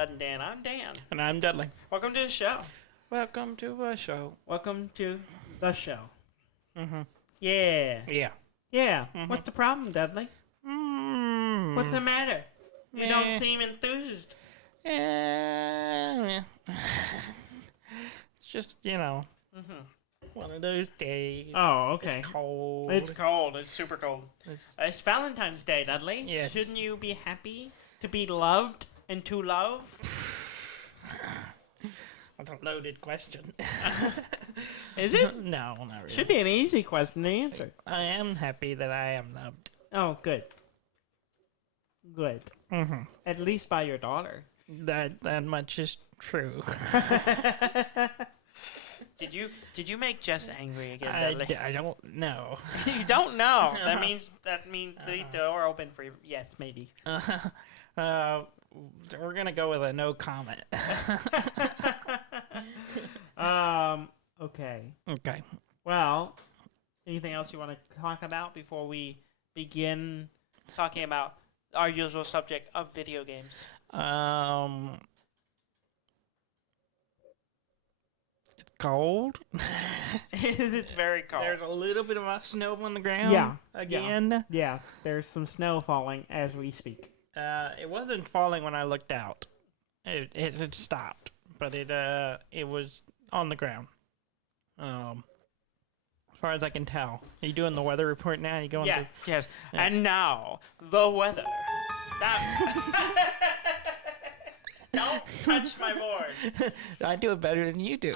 Dud and Dan. I'm Dan. And I'm Dudley. Welcome to the show. Welcome to a show. Welcome to the show. Mm-hmm. Yeah. Yeah. Yeah. Mhm. What's the problem, Dudley? What's the matter? You don't Eh. seem enthused. It's just, Mm-hmm. one of those days. Oh, okay. It's cold. It's cold. It's super cold. It's Valentine's Day, Dudley. Yes. Shouldn't you be happy to be loved and to love? That's a loaded question. Is it? No, not really. Should be an easy question to answer. I am happy that I am loved. Oh, good. Good. Mm-hmm. At least by your daughter. That much is true. Did you make Jess angry again, Dudley? I don't know. You don't know. That means the door open for you. Yes, maybe. We're gonna go with a no comment. Okay. Okay. Well, anything else you want to talk about before we begin talking about our usual subject of video games? It's cold. It's very cold. There's a little bit of snow on the ground. Yeah. Again. Yeah, there's some snow falling as we speak. It wasn't falling when I looked out. It had stopped, but it was on the ground. As far as I can tell. Are you doing the weather report now? You going? Yeah. Yes. Yeah. And now the weather. Don't touch my board. I do it better than you do.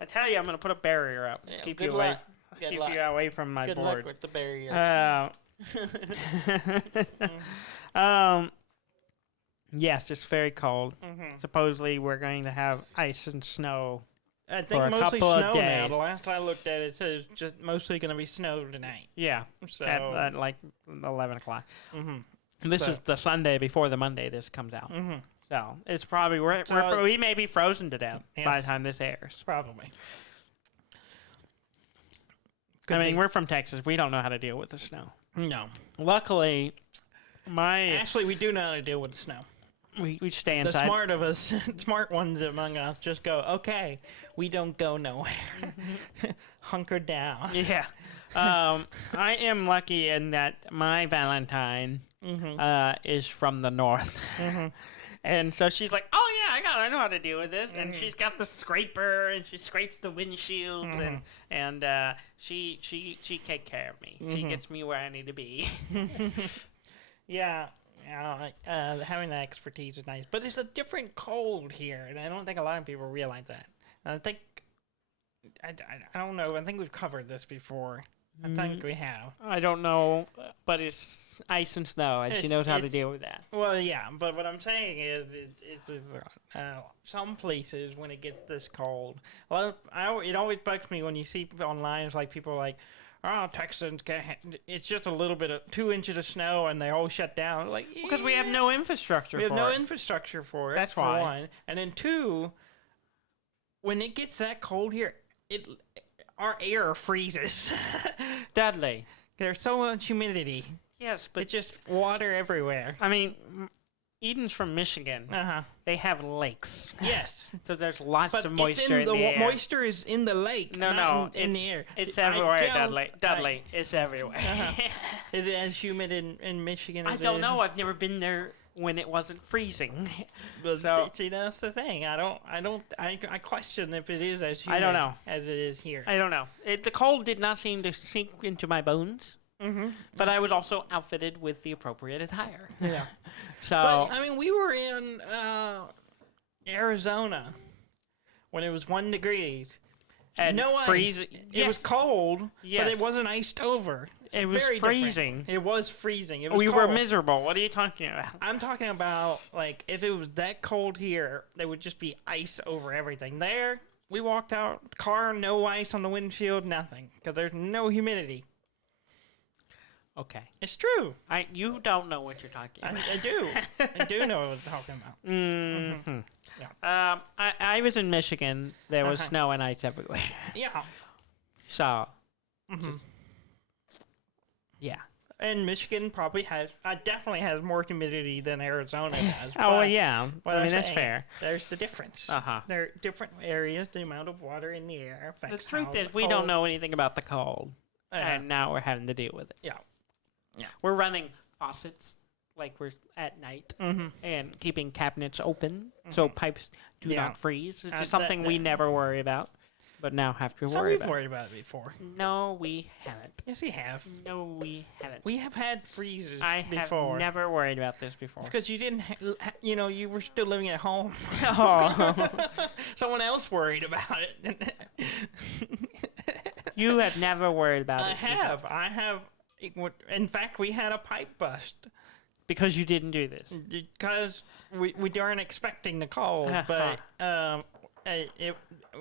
I tell you, I'm gonna put a barrier up. Yeah, Keep good you away. luck. Good Keep luck. you away from my Good board. luck with the barrier. Yes, it's very cold. Mm-hmm. Supposedly, we're going to have ice and snow. I For think a mostly couple of snow now. days. The last I looked at it says just mostly going to be snow tonight. Yeah, So at like 11 o'clock. mm-hmm. And this So- is the Sunday before the Monday this comes out. Mm-hmm. So it's probably we may be frozen to death by Yes. the time this airs. Probably. I mean, we're from Texas. We don't know how to deal with the snow. No. Luckily, Actually, we do know how to deal with the snow. we stay The inside. smart of us, smart ones among us, just go, okay, we don't go nowhere. Hunker down. Yeah. I am lucky in that my Valentine Mm-hmm. is from the north. Mm-hmm. And so she's like, "Oh yeah, I know how to deal with this." And Mhm. she's got the scraper, and she scrapes the windshields, and she take care of me. She Mhm. gets me where I need to be. Yeah. Having that expertise is nice, but it's a different cold here, and I don't think a lot of people realize that. I think, I don't know. I think we've covered this before. I think we have. I don't know, but it's ice and snow, and she knows how to It's- deal with that. Well, yeah, but what I'm saying is, some places when it gets this cold, it always bugs me when you see online. It's like people are like, "Oh, Texans can't." It's just a little bit of 2 inches of snow, and they all shut down. Like Because we have no infrastructure we have for no it. infrastructure for it. That's for why. one, and then two, when it gets that cold here, our air freezes. Dudley. There's so much humidity. Yes, but It's just water everywhere. I mean, Eden's from Michigan. Uh-huh. They have lakes, Yes. so there's lots But of moisture it's in the air. moisture is in the lake, No, not no, in the air. it's I everywhere, don't- Dudley. Dudley, it's everywhere. Is it as humid in Michigan as I it don't is- know. I've never been there when it wasn't freezing. But So- see, that's the thing. I question if it is as humid I don't know. as it is here. I don't know. The cold did not seem to sink into my bones, Mm-hmm. but I was also outfitted with the appropriate attire. Yeah. So But, I mean, we were in Arizona when it was 1 degrees. and No ice. freezing. It was cold, but Yes. it wasn't iced over. It was Very different. freezing. It was freezing. It was We were cold. miserable. What are you talking about? I'm talking about, like, if it was that cold here, there would just be ice over everything. There, we walked out, car, no ice on the windshield, nothing, because there's no humidity. Okay. It's true. You don't know what you're talking about. I do. I do know what I'm talking about. Mm-hmm. Yeah. I was in Michigan. There was Uh-huh. snow and ice everywhere. Yeah. So, Mhm. just- yeah. and Michigan probably definitely has more humidity than Arizona does. Oh, but yeah. what I I'm mean, that's saying, fair. There's the difference. Uh-huh. There are different areas. The amount of water in the air The affects truth how is, we don't cold- know anything about the cold, Yeah. and now we're having to deal with it. Yeah. We're running faucets like we're at night Mm-hmm. and keeping cabinets open so pipes do Yeah. not freeze. It's Uh, just something we never worry about, but now have to worry We've about. worried about it before. No, we haven't. Yes, we have. No, we haven't. We have had freezes I have before. never worried about this before. Because you didn't, you were still living at home. Oh. Someone else worried about it. You have never worried about it. I have. In fact, we had a pipe bust Because you didn't do this. because we weren't expecting the cold, but it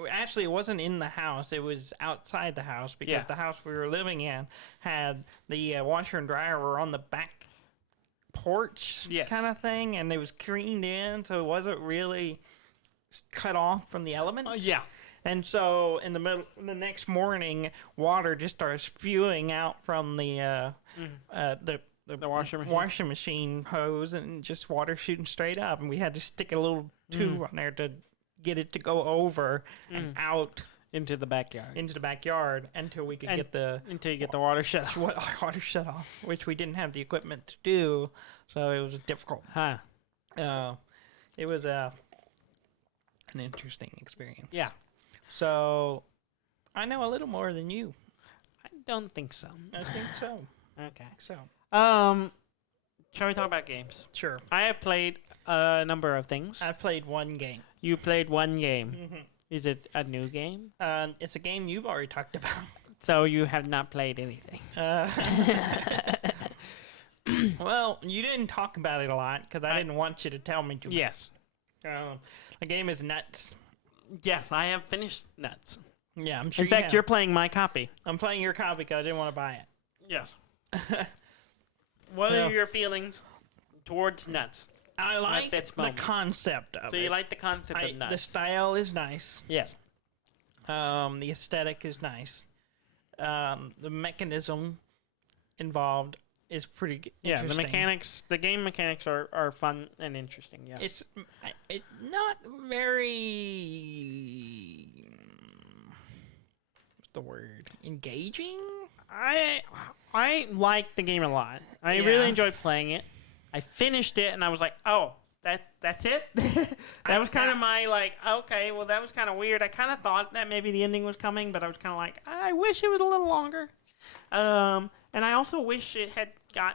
actually it wasn't in the house. It was outside the house because Yeah. the house we were living in had the washer and dryer were on the back porch Yes. kind of thing, and it was screened in, so it wasn't really cut off from the elements. Yeah. And so in the next morning, water just starts spewing out from the washing machine hose, and just water shooting straight up. And we had to stick a little tube on there to get it to go over and out Into the backyard. into the backyard until we could And- get the Until you get the water shut off. water shut off, which we didn't have the equipment to do, so it was difficult. Huh. It was an interesting experience. Yeah. So I know a little more than you. I don't think so. I think so. Okay. So Shall we talk about games? sure. I have played a number of things. I've played one game. You played one game. Is it a new game? It's a game you've already talked about. So you have not played anything. Well, you didn't talk about it a lot because I didn't want you to tell me too much. Yes. The game is nuts. Yes, I have finished Nuts. Yeah, I'm sure. In fact, you're playing my copy. I'm playing your copy because I didn't want to buy it. Yes. What Well- are your feelings towards Nuts? I like this the moment. concept of So it. you like the concept of Nuts? The style is nice. Yes. The aesthetic is nice. The mechanism involved is pretty Yeah, the interesting. mechanics, the game mechanics are fun and interesting. Yes. It's not very what's the word, engaging. I like the game a lot. I Yeah. really enjoyed playing it. I finished it and I was like, oh, that's it. That was kind of my like, okay, well that was kind of weird. I kind of thought that maybe the ending was coming, but I was kind of like, I wish it was a little longer. And I also wish it had I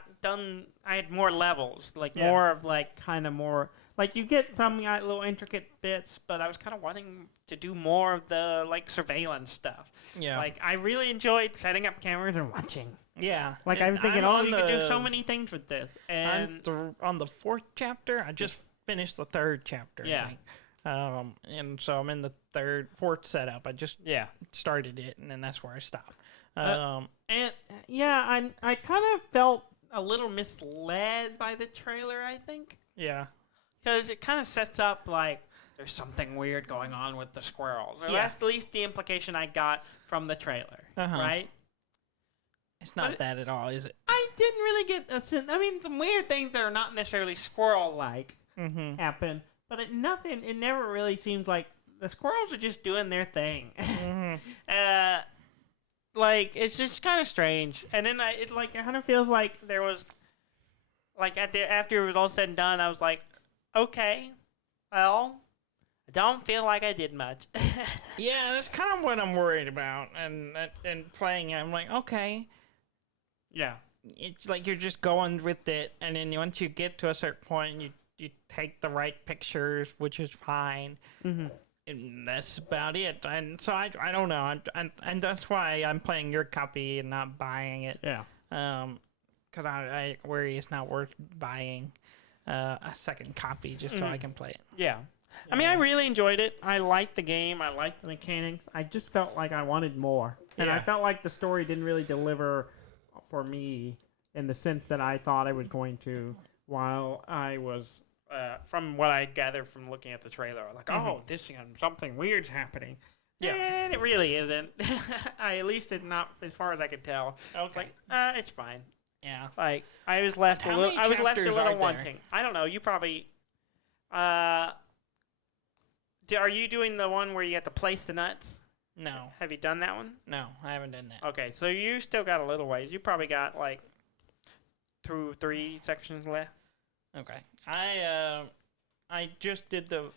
had more levels, like more of like kind of more, like you get some little intricate bits, but I was kind of wanting to do more of the like surveillance stuff. Yeah. Like I really enjoyed setting up cameras and watching. Yeah. Like I'm thinking, you could do so many things with this. And on the fourth chapter. I just finished the third chapter. I Yeah. think. And so I'm in the fourth setup. I just started it, and then that's where I stopped. And yeah, I kind of felt a little misled by the trailer, I think. Yeah. Because it kind of sets up like there's something weird going on with the squirrels. Or Yeah. that's at least the implication I got from the trailer, Uh-huh. right? It's not But that at all, is it? I didn't really get a sense. I mean, some weird things that are not necessarily squirrel-like Mm-hmm. happen, but it never really seems like the squirrels are just doing their thing. Mm-hmm. Like it's just kind of strange, and then it kind of feels like there was, like after it was all said and done, I was like, okay, well, I don't feel like I did much. Yeah, that's kind of what I'm worried about. And playing it, I'm like, okay. Yeah. It's like you're just going with it, and then once you get to a certain point, you take the right pictures, which is fine. Mm-hmm. And that's about it. And so I don't know. And that's why I'm playing your copy and not buying it. Yeah. Because I worry it's not worth buying a second copy just so I can play it. Yeah. I mean, I really enjoyed it. I liked the game. I liked the mechanics. I just felt like I wanted more. And I Yeah. felt like the story didn't really deliver for me in the sense that I thought it was going to while I was, from what I gathered from looking at the trailer, like, oh, something weird's happening. Yeah. And it really isn't. At least it's not, as far as I could tell. Okay. Like, it's fine. Yeah. Like I was left How a little. many I was left a chapters little are there? wanting. I don't know. You probably. Are you doing the one where you have to place the nuts? No. Have you done that one? No, I haven't done that. Okay, so you still got a little ways. You probably got like 2, 3 sections left. Okay. I just did the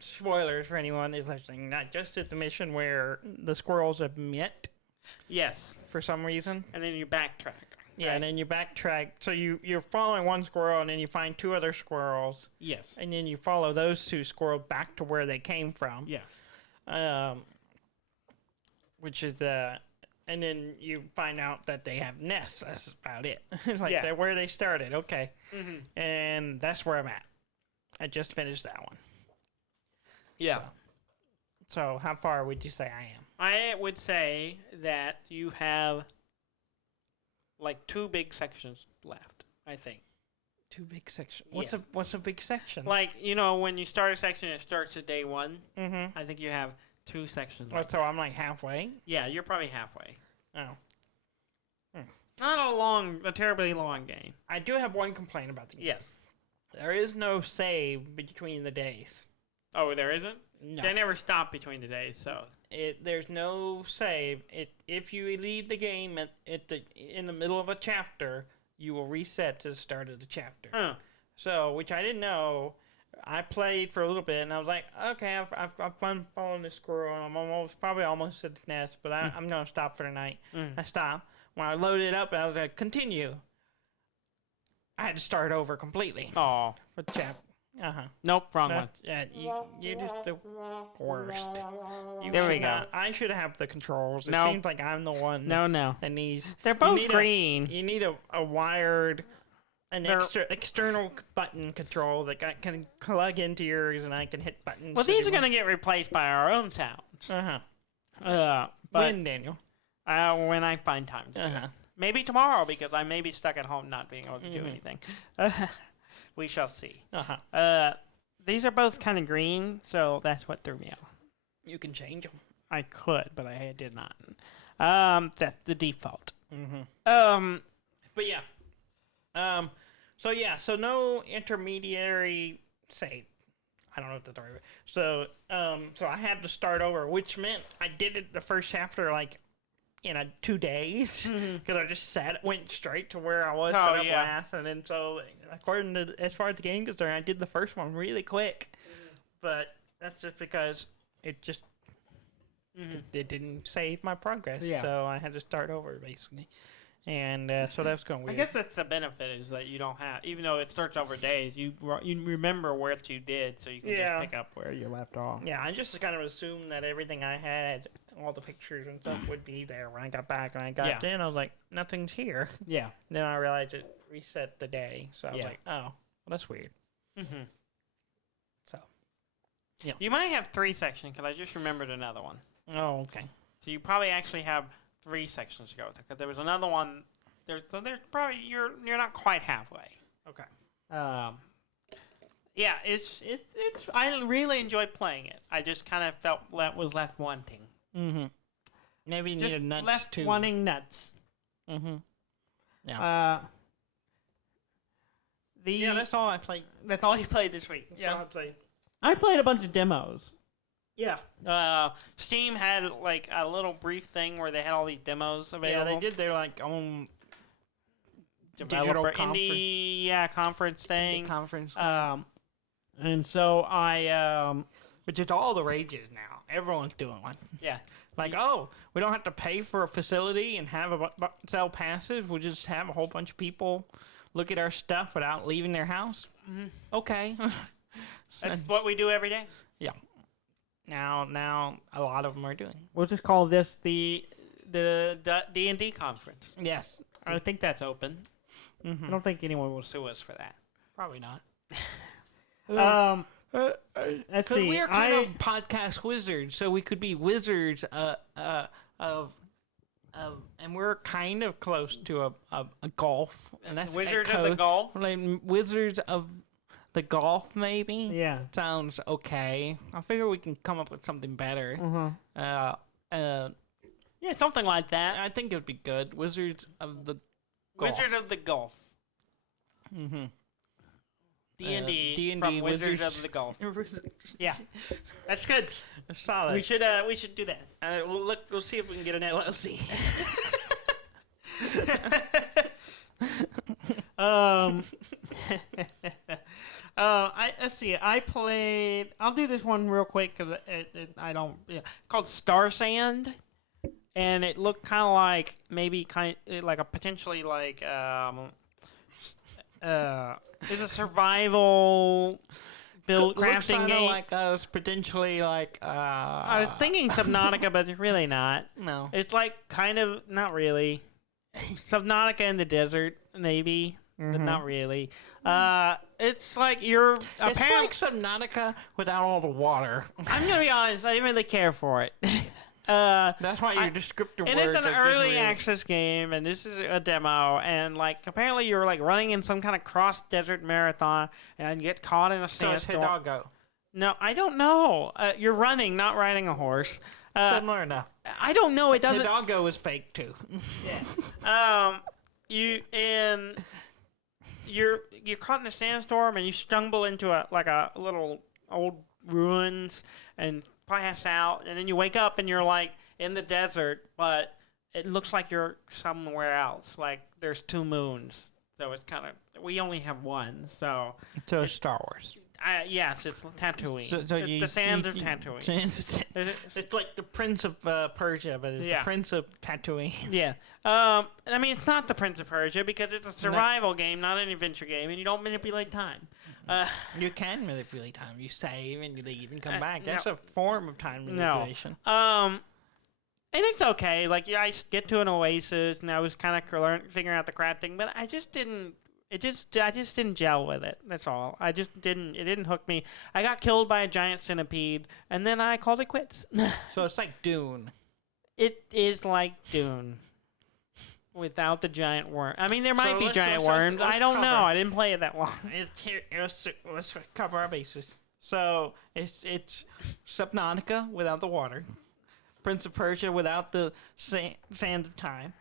spoilers for anyone who's listening. I just did the mission where the squirrels have met Yes, for some reason. and then you backtrack. Yeah, right? and then you backtrack. So you're following one squirrel, and then you find 2 other squirrels, Yes. and then you follow those 2 squirrels back to where they came from. Yes. Which is and then you find out that they have nests. That's about it. It's like Yeah. they're where they started. Okay, Mm-hmm. and that's where I'm at. I just finished that one. Yeah. So how far would you say I am? I would say that you have like 2 big sections left. I think. 2 big sections. Yes. What's a big section? Like when you start a section, it starts at day 1. Mm-hmm. I think you have 2 sections Oh, left. so I'm like halfway. Yeah, you're probably halfway. Oh, Not a terribly long game. I do have one complaint about the game. Yes. There is no save between the days. Oh, there isn't? No. They never stop between the days, so. There's no save. If you leave the game in the middle of a chapter, you will reset to the start of the chapter. Huh. So, which I didn't know. I played for a little bit, and I was like, okay, I've fun following this squirrel. I'm probably almost at the nest, but I'm going to stop for the night. I stopped. When I loaded it up, I was like, continue. I had to start over completely Oh. for the chapter. Uh-huh. Nope, wrong one. Yeah, you're just the worst. There we go. I should have the controls. It No. seems like I'm the one No. that needs. They're you both need green. You need a wired, They're- external button control that I can plug into yours, and I can hit buttons. Well, these are going to get replaced by our own sounds. Uh-huh. But When, Daniel? when I find time to do Uh-huh. it. Maybe tomorrow, because I may be stuck at home not being able to do anything. We shall see. Uh-huh. These are both kind of green, so that's what threw me off. You can change them. I could, but I did not. That's the default. Mm-hmm. But yeah. So no intermediary save. I don't know what the story was. So I had to start over, which meant I did it the first chapter like in 2 days because I just went straight to where I was set up last, and then so according to as far as the game is concerned, I did the first one really quick, but that's just because it just it didn't save my progress, so I had to start over basically. And so that's going weird. I guess that's the benefit is that you don't have, even though it starts over days, you remember what you did, so you can just pick up where you left off. Yeah, I just kind of assumed that everything I had, all the pictures and stuff, would be there when I got back. And I got in, I was like, nothing's here. Yeah. Then I realized it reset the day, so I was like, oh, well, that's weird. Mm-hmm. So. Yeah. You might have 3 sections, because I just remembered another one. Oh, okay. So you probably actually have 3 sections to go with it, because there was another one. So there's probably you're not quite halfway. Okay. Yeah, it's I really enjoyed playing it. I just kind of felt was left wanting. Mm-hmm. Maybe you Just needed nuts left too. wanting nuts. Mm-hmm. Yeah. That's all I played. That's all you played this week. That's all I played. I played a bunch of demos. Yeah. Steam had like a little brief thing where they had all these demos available. Yeah, they did their like own developer digital indie conference thing. conference. And so I Which is all the rages now. Everyone's doing one. yeah. Like, oh, we don't have to pay for a facility and have sell passes. We'll just have a whole bunch of people look at our stuff without leaving their house. Mm-hmm. Okay. That's what we do every day. Yeah. Now, a lot of them are doing. We'll just call this the D&D conference. Yes. I think that's open. Mm-hmm. I don't think anyone will sue us for that. Probably not. Let's see. We're kind of podcast wizards, so we could be wizards and we're kind of close to a golf, and that's Wizards of the Golf. Like wizards of the golf, maybe. Yeah. Sounds okay. I figure we can come up with something better. Yeah, something like that. I think it'd be good. Wizards of the Golf. Wizard of the Gulf. Mm-hmm. D&D from Wizards of the Gulf. Yeah, that's good. Solid. We should do that. We'll see if we can get an LLC. Let's see. I played. I'll do this one real quick because I don't. Yeah, called Starsand, and it looked kind of like maybe like a potentially like it's a survival build crafting game. Like us potentially like. I was thinking Subnautica, but it's really not. No. It's like kind of not really. Subnautica in the desert, maybe. But not really. It's like you're It's like Subnautica without all the water. I'm gonna be honest. I didn't really care for it. That's why your descriptive and words. it's an are early really... access game, and this is a demo. And like apparently you're like running in some kind of cross desert marathon, and you get caught in a So it's sandstorm. Hidalgo. No, I don't know. You're running, not riding a horse. Similar enough. I don't know. It doesn't. Hidalgo is fake too. Yeah. You're caught in a sandstorm and you stumble into a little old ruins and pass out, and then you wake up and you're like in the desert, but it looks like you're somewhere else. Like there's two moons, so it's kind of we only have one. So it's Star Wars. Yes, it's Tatooine. So the sands of Tatooine. It's like the Prince of Persia, but it's the Prince of Tatooine. Yeah. I mean, it's not the Prince of Persia because it's a survival game, not an adventure game, and you don't manipulate time. You can manipulate time. You save and you leave and come back. That's a form of time manipulation. And it's okay. Like, I get to an oasis, and I was kind of figuring out the crafting, but I just didn't gel with it. That's all. It didn't hook me. I got killed by a giant centipede, and then I called it quits. So it's like Dune. It is like Dune. Without the giant worm. I mean, there might be giant worms. I don't know. I didn't play it that long. Let's cover our bases. So it's Subnautica without the water, Prince of Persia without the sand of time,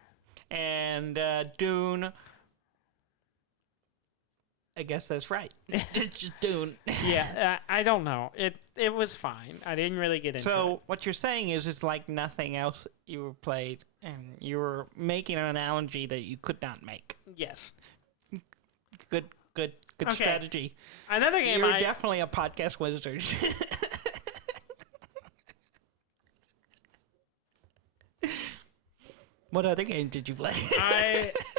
and Dune. I guess that's right. It's just Dune. Yeah, I don't know. It was fine. I didn't really get into it. So what you're saying is it's like nothing else you were played, and you were making an analogy that you could not make. Yes. Good strategy. Another game You're definitely a podcast wizard. What other game did you play?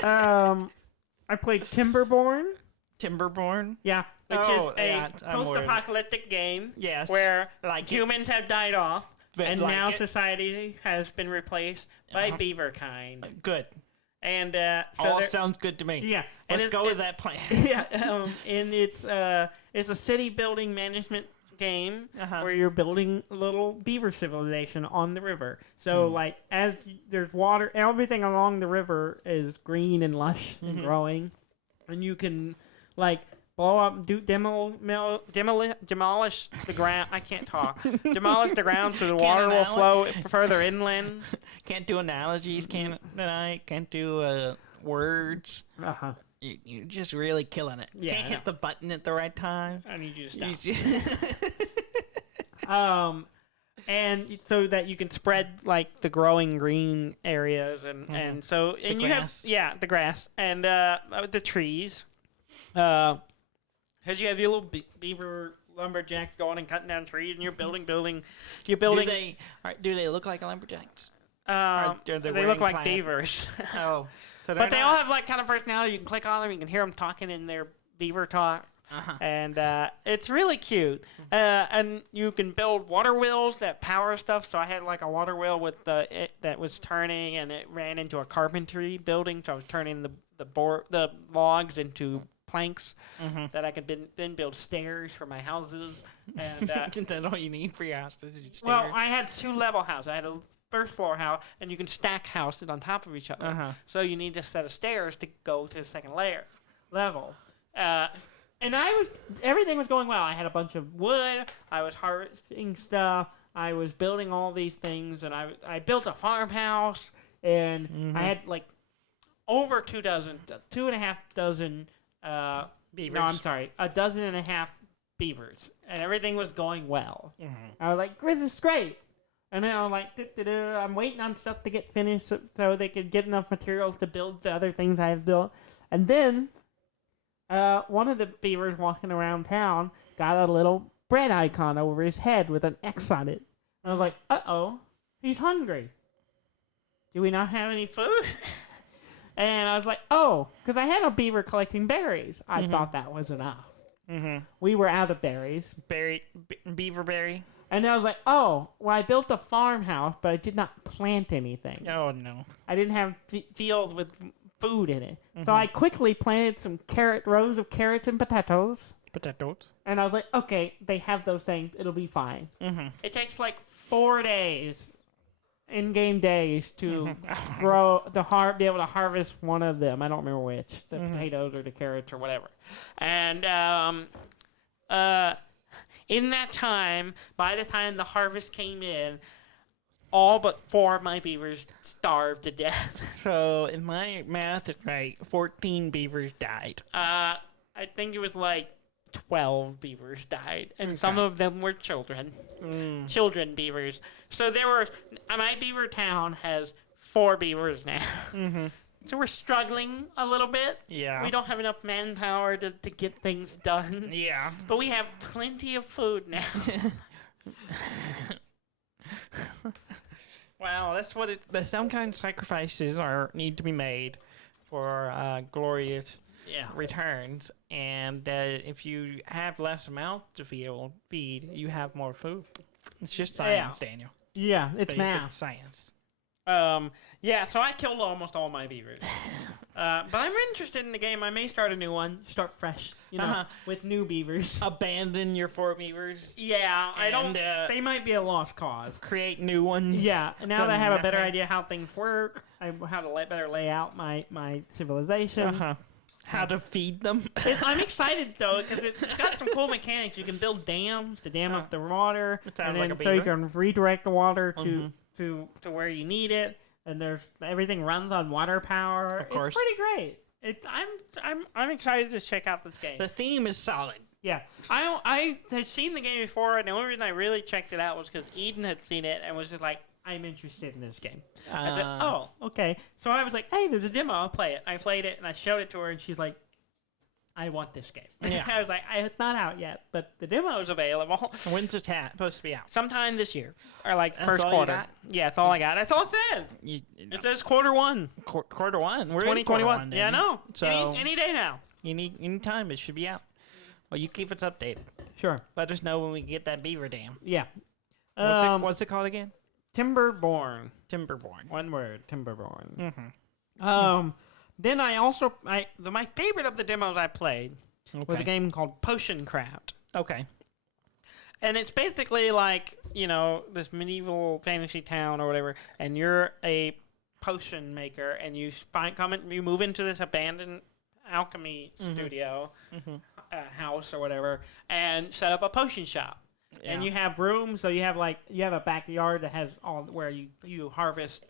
I played Timberborn. Timberborn? Yeah, which is a post-apocalyptic game. Yes. Where humans have died off, and now society has been replaced by beaver kind. Good. And all sounds good to me. Yeah. Let's go with that plan. Yeah. And it's a city building management game where you're building a little beaver civilization on the river. So like as there's water, everything along the river is green and lush and growing, and you can like blow up, demolish the ground. I can't talk. Demolish the ground so the water will flow further inland. Can't do analogies. Can't do words. You're just really killing it. Yeah, can't hit the button at the right time. I need you to stop. And so that you can spread like the growing green areas and so and you have the grass and the trees. Because you have your little beaver lumberjacks going and cutting down trees, and you're building. You're building. Do they look like lumberjacks? They look like beavers. Oh, so but they all have like kind of personality. You can click on them, you can hear them talking in their beaver talk, and it's really cute. And you can build water wheels that power stuff. So I had like a water wheel with that was turning, and it ran into a carpentry building. So I was turning the logs into planks that I could then build stairs for my houses. And that's all you need for your house. Well, I had 2-level house. I had a first floor house, and you can stack houses on top of each other. So you need a set of stairs to go to the second level. And everything was going well. I had a bunch of wood. I was harvesting stuff. I was building all these things, and I built a farmhouse, and I had like over 2 dozen, 2.5 dozen. Beavers. No, I'm sorry, 1.5 beavers, and everything was going well. I was like, "This is great," and then I was like, "I'm waiting on stuff to get finished so they could get enough materials to build the other things I have built." And then one of the beavers walking around town got a little bread icon over his head with an X on it. And I was like, "Uh-oh, he's hungry. Do we not have any food?" And I was like, "Oh," because I had a beaver collecting berries. I thought that was enough. We were out of berries. Beaver berry. And I was like, "Oh, well, I built a farmhouse, but I did not plant anything. Oh, no. I didn't have fields with food in it." So I quickly planted some rows of carrots and potatoes. And I was like, "Okay, they have those things. It'll be fine." It takes like 4 days, in-game days, to grow be able to harvest one of them. I don't remember which, the potatoes or the carrots or whatever. And in that time, by the time the harvest came in, all but 4 of my beavers starved to death. So, if my math is right, 14 beavers died. I think it was like 12 beavers died, and some of them were children. Children beavers. So my beaver town has 4 beavers now. So we're struggling a little bit. Yeah. We don't have enough manpower to get things done. Yeah. But we have plenty of food now. Wow, that's what some kind of sacrifices need to be made for glorious returns. And if you have less mouth to feed, you have more food. It's just science, Daniel. Yeah, it's Basic math. Science. So I killed almost all my beavers. But I'm interested in the game. I may start a new one. Start fresh, with new beavers. Abandon your 4 beavers. Yeah, I don't. They might be a lost cause. Create new ones. Yeah, now that I have a better idea how things work, how to better lay out my civilization. How to feed them. I'm excited though because it's got some cool mechanics. You can build dams to dam up the water, and then so you can redirect the water to where you need it. And everything runs on water power. Of course. It's pretty great. I'm excited to check out this game. The theme is solid. Yeah, I had seen the game before, and the only reason I really checked it out was because Eden had seen it and was just like, "I'm interested in this game." I said, "Oh, okay." So I was like, "Hey, there's a demo. I'll play it." I played it and I showed it to her, and she's like, "I want this game." Yeah. I was like, "It's not out yet, but the demo is available." When's it supposed to be out? Sometime this year, or like That's first all you quarter. got? Yeah, that's all I got. That's all it says. It says Q1. Quarter 1. We're 2021. Yeah, I know. So any day now. any time it should be out. Well, you keep us updated. Sure. Let us know when we get that beaver dam. Yeah. What's it called again? Timberborn. Timberborn. One word. Timberborn. Then my favorite of the demos I played was a game called Potion Craft. Okay. And it's basically like, this medieval fantasy town or whatever, and you're a potion maker, and you you move into this abandoned alchemy studio, house or whatever, and set up a potion shop. Yeah. And you have rooms, so you have a backyard that has all where you harvest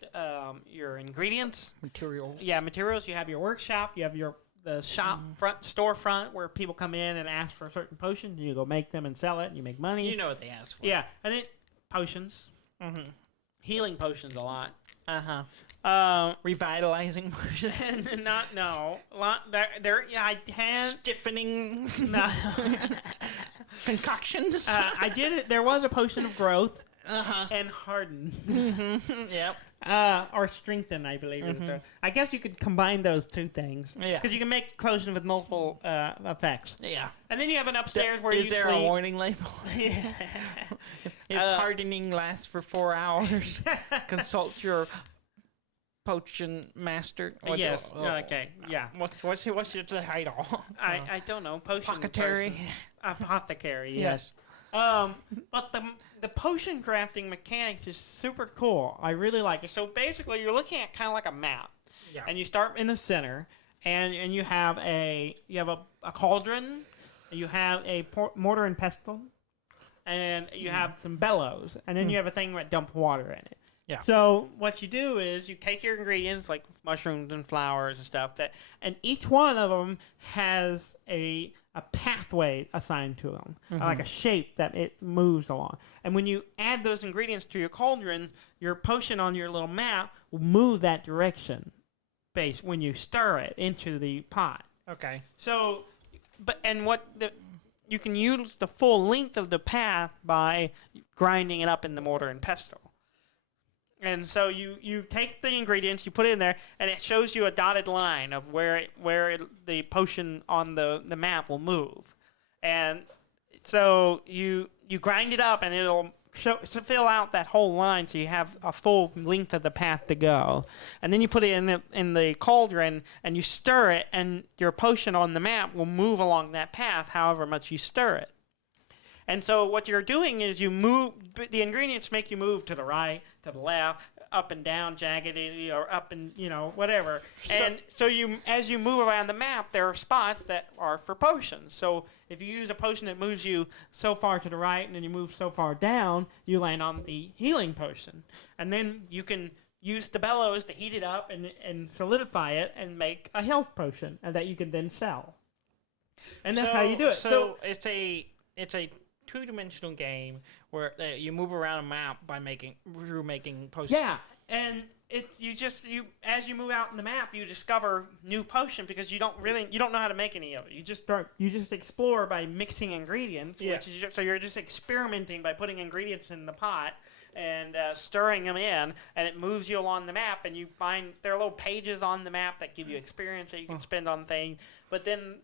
your ingredients. Materials. Yeah, materials. You have your workshop, you have the shop storefront where people come in and ask for certain potions, and you go make them and sell it, and you make money. You know what they ask for. Yeah, and then potions. Healing potions a lot. Revitalizing potions. I had stiffening. No. Concoctions. I did it. There was a potion of growth and harden. Yep. Or strengthen, I believe. I guess you could combine those two things. Yeah. Because you can make potions with multiple effects. Yeah. And then you have an upstairs where you sleep. Is there a warning label? If hardening lasts for 4 hours, consult your potion master. Yes. Okay. Yeah. What's your title? I don't know. Potion Apothecary. Apothecary. Yes. But the potion crafting mechanics is super cool. I really like it. So basically, you're looking at kind of like a map, and you start in the center, and you have a cauldron, you have a mortar and pestle, and you have some bellows, and then you have a thing that dump water in it. Yeah. So what you do is you take your ingredients like mushrooms and flowers and stuff and each one of them has a pathway assigned to them, like a shape that it moves along. And when you add those ingredients to your cauldron, your potion on your little map will move that direction, based when you stir it into the pot. Okay. So, you can use the full length of the path by grinding it up in the mortar and pestle. And so you take the ingredients, you put it in there, and it shows you a dotted line of where the potion on the map will move. And so you grind it up, and it'll fill out that whole line, so you have a full length of the path to go. And then you put it in the cauldron, and you stir it, and your potion on the map will move along that path however much you stir it. And so what you're doing is you move, the ingredients make you move to the right, to the left, up and down, jaggedy, or up and, whatever. And so as you move around the map, there are spots that are for potions. So if you use a potion that moves you so far to the right and then you move so far down, you land on the healing potion. And then you can use the bellows to heat it up and solidify it and make a health potion and that you can then sell. And that's how you do it. So it's a two-dimensional game where you move around a map by making potions. Yeah, and as you move out in the map, you discover new potions because you don't know how to make any of it. You just explore by mixing ingredients. Yeah. So you're just experimenting by putting ingredients in the pot and stirring them in, and it moves you along the map. And you find there are little pages on the map that give you experience that you can spend on things. But then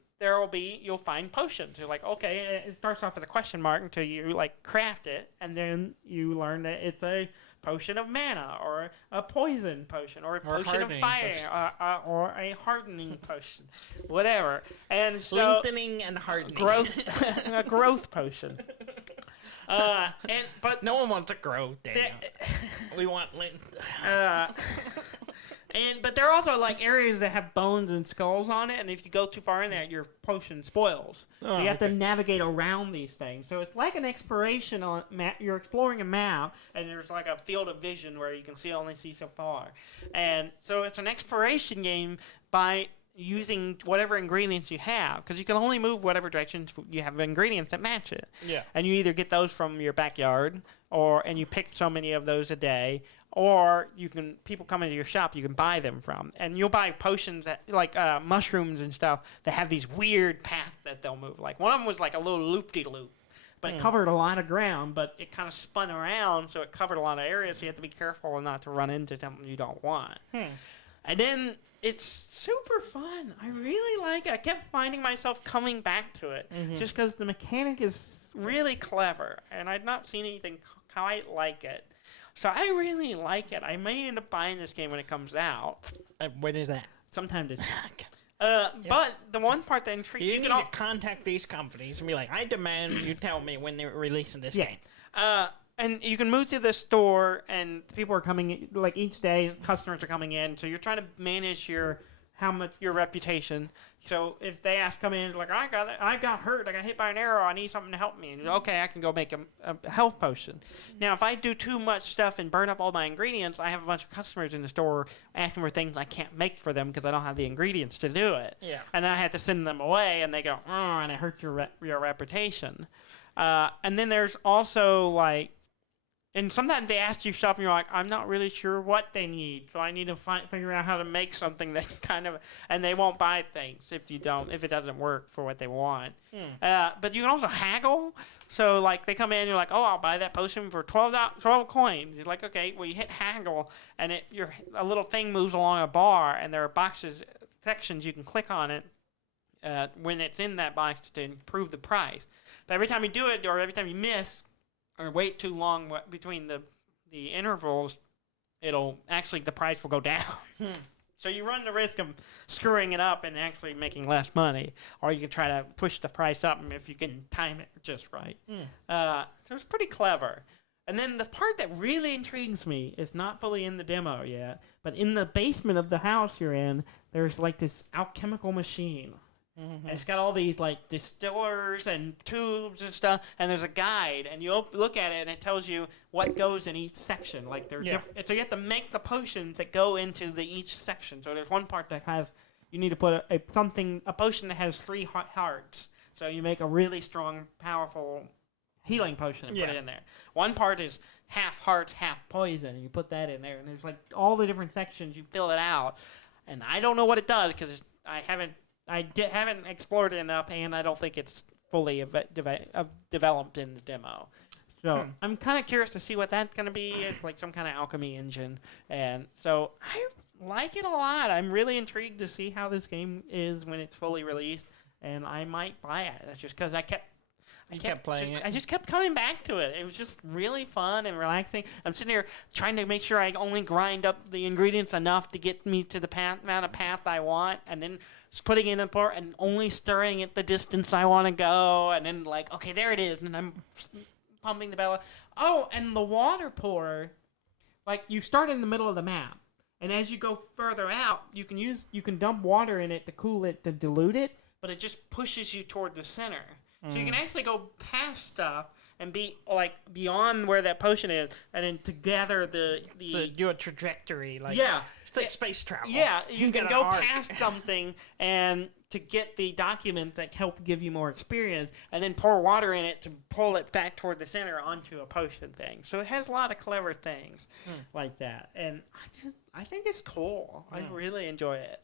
you'll find potions. You're like, okay, it starts off with a question mark until you craft it, and then you learn that it's a potion of mana, or a poison potion, or a potion of fire, or a hardening potion, whatever. And so lengthening and hardening, a growth potion. But no one wants a growth. We want But there are also areas that have bones and skulls on it, and if you go too far in there, your potion spoils. So you have to navigate around these things. So it's like an exploration on map. You're exploring a map, and there's a field of vision where you can only see so far. And so it's an exploration game by using whatever ingredients you have, because you can only move whatever directions you have ingredients that match it. Yeah. And you either get those from your backyard, and you pick so many of those a day, or people come into your shop, you can buy them from. And you'll buy potions that, mushrooms and stuff that have these weird paths that they'll move. Like one of them was a little loop-de-loop, but it covered a lot of ground, but it kind of spun around, so it covered a lot of areas, so you have to be careful not to run into something you don't want. And then it's super fun. I really like it. I kept finding myself coming back to it just because the mechanic is really clever, and I'd not seen anything quite like it. So I really like it. I may end up buying this game when it comes out. When is that? Sometime this year. But the one part that intrigued you need to contact these companies and be like, I demand you tell me when they're releasing this game. And you can move to the store, and people are coming in, each day, customers are coming in. So you're trying to manage your reputation. So if they come in, I got hurt, I got hit by an arrow, I need something to help me. And okay, I can go make a health potion. Now, if I do too much stuff and burn up all my ingredients, I have a bunch of customers in the store asking for things I can't make for them because I don't have the ingredients to do it. Yeah. And I have to send them away, and they go, and it hurts your reputation. And then there's also and sometimes they ask you stuff, and you're like, I'm not really sure what they need, so I need to figure out how to make something that and they won't buy things if it doesn't work for what they want. But you can also haggle. So they come in, you're like, oh, I'll buy that potion for 12 coins. You're like, okay, well, you hit haggle, and a little thing moves along a bar, and there are sections you can click on it when it's in that box to improve the price. But every time you do it, or every time you miss, or wait too long between the intervals, the price will go down. So you run the risk of screwing it up and actually making less money, or you can try to push the price up if you can time it just right. So it's pretty clever. And then the part that really intrigues me is not fully in the demo yet, but in the basement of the house you're in, there's this alchemical machine. And it's got all these like distillers and tubes and stuff, and there's a guide, and you look at it, and it tells you what goes in each section. Like they're different, so you have to make the potions that go into each section. So there's one part that has you need to put a potion that has 3 hearts. So you make a really strong, powerful healing potion and put it in there. One part is half heart, half poison, and you put that in there. And there's like all the different sections. You fill it out, and I don't know what it does because I haven't explored it enough, and I don't think it's fully developed in the demo. So I'm kind of curious to see what that's going to be. It's like some kind of alchemy engine, and so I like it a lot. I'm really intrigued to see how this game is when it's fully released, and I might buy it. That's just because I kept playing it. I just kept coming back to it. It was just really fun and relaxing. I'm sitting here trying to make sure I only grind up the ingredients enough to get me to the amount of path I want, and then just putting it in the pot and only stirring it the distance I want to go, and then like, okay, there it is, and I'm pumping the bell. Oh, and the water pour, like you start in the middle of the map, and as you go further out, you can dump water in it to cool it, to dilute it, but it just pushes you toward the center. So you can actually go past stuff and be like beyond where that potion is, and then to gather So do a trajectory, like it's like space travel. Yeah, you can go past something and to get the documents that help give you more experience, and then pour water in it to pull it back toward the center onto a potion thing. So it has a lot of clever things like that, and I think it's cool. I really enjoy it.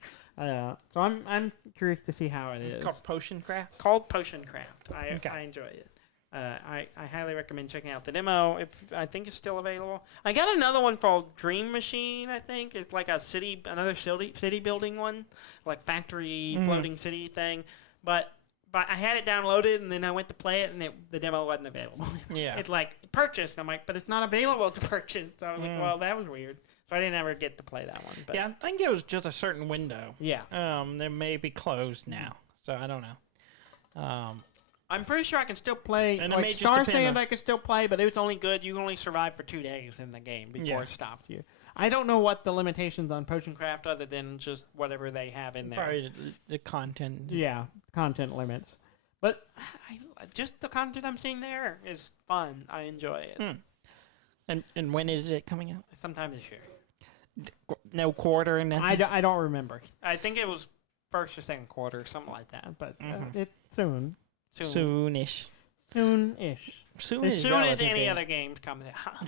So I'm curious to see how it is. Called Potion Craft? Called Potion Craft. I enjoy it. I highly recommend checking out the demo. I think it's still available. I got another one called Dream Machine, I think. It's like another city building one, like factory floating city thing. But I had it downloaded, and then I went to play it, and the demo wasn't available. Yeah. It's like, purchase. And I'm like, but it's not available to purchase. So I was like, well, that was weird. So I didn't ever get to play that one. But. Yeah, I think it was just a certain window. Yeah. They may be closed now, so I don't know. I'm pretty sure I can still play. And like it may just Starsand I can still play, but it's only good. You can only survive for 2 days in the game before it stops you. I don't know what the limitations on Potion Craft other than just whatever they have in there. Probably the content. Yeah, content limits. But just the content I'm seeing there is fun. I enjoy it. And when is it coming out? Sometime this year. No quarter and nothing? I don't remember. I think it was first or second quarter, something like that. But it's soon. Soonish. Soon-ish. Soon as soon as any other games come out.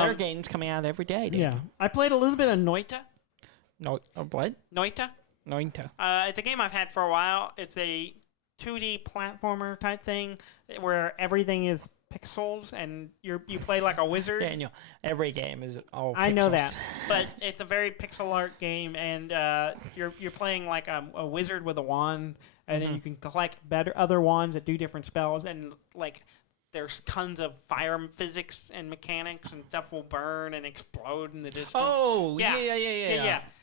There are games coming out every day, dude. Yeah. I played a little bit of Noita. What? Noita. It's a game I've had for a while. It's a 2D platformer type thing where everything is pixels, and you play like a wizard. Daniel, every game is all pixels. I know that, but it's a very pixel art game, and you're playing like a wizard with a wand, and then you can collect other wands that do different spells, and like there's tons of fire physics and mechanics, and stuff will burn and explode in the distance. Oh, yeah.